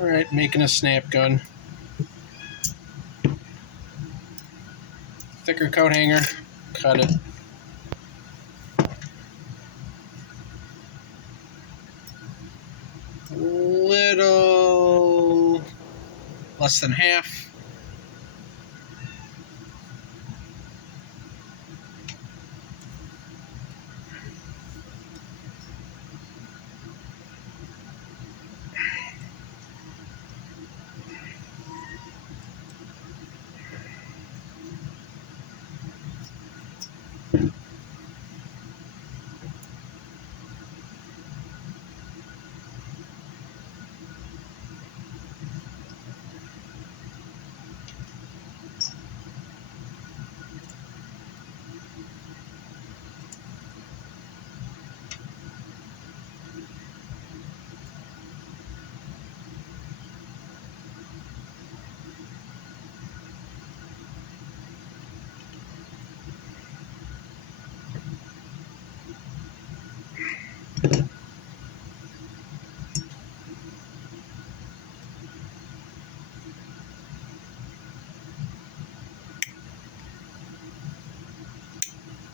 Alright, making a snap gun. Thicker coat hanger, cut it. Little less than half.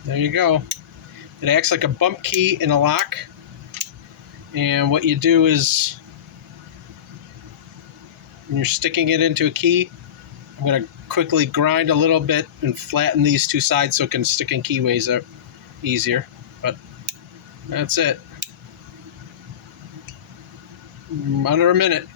There you go. It acts like a bump key in a lock. And what you do is, when you're sticking it into a key, I'm going to quickly grind a little bit and flatten these two sides so it can stick in keyways out easier. But that's it. Under a minute.